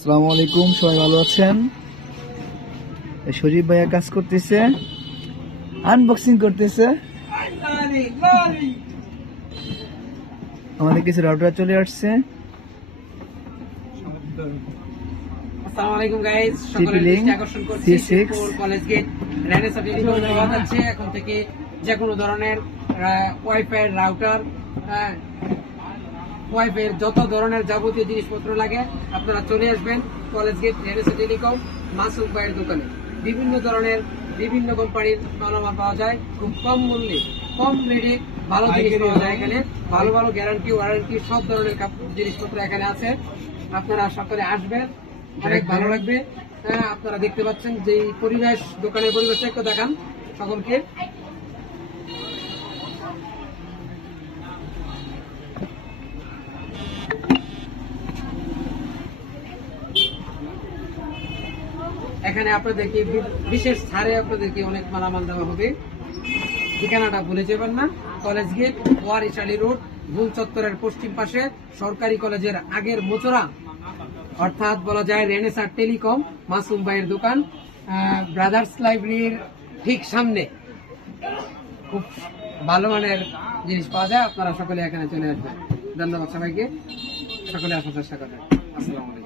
আসসালামু আলাইকুম, সবাই ভালো আছেন? সজীব ভাইয়া কাজ করতেছে, আনবক্সিং করতেছে। আমাদের কিছু রাউটার চলে আসছে। আসসালামু আলাইকুম গাইস, সকলের দৃষ্টি আকর্ষণ করছি কলেজ গেট রেনেসাঁ টেলিকম পাওয়া যাচ্ছে। এখন থেকে যে কোনো ধরনের ওয়াইফাই রাউটার, ওয়াইফাই যত ধরনের যাবতীয় জিনিসপত্র লাগে আপনারা চলে আসবেন college gate Renaissance telecom Masum ভাইয়ের দোকানে। বিভিন্ন ধরনের বিভিন্ন কোম্পানির মালামাল পাওয়া যায় খুব কম মূল্যে, কম রেটে ভালো জিনিস পাওয়া যায়। এখানে ভালো ভালো গ্যারান্টি ওয়ারেন্টি সব ধরনের জিনিসপত্র এখানে আছে। আপনারা সকলে আসবেন, অনেক ভালো লাগবে। আপনারা দেখতে পাচ্ছেন যে পরিবেশ, দোকানের পরিবেশটা একটু দেখান সকলকে। এখানে আপনাদেরকে বিশেষ ছাড়ে আপনাদেরকে অনেক মালামাল দেওয়া হবে। ঠিকানাটা ভুলে যাবেন না, কলেজ গেট ওয়ারিশালী রোড, গুল চত্বরের পশ্চিম পাশে সরকারি কলেজের আগের মোচরা, অর্থাৎ বলা যায় রেনেসাঁ টেলিকম মাসুম ভাইয়ের দোকান, ব্রাদার্স লাইব্রেরির ঠিক সামনে। খুব ভালো মানের জিনিস পাওয়া যায়। আপনারা সকলে এখানে চলে আসবেন। ধন্যবাদ সবাইকে, সকলে আসার চেষ্টা করবেন। আসসালামু আলাইকুম।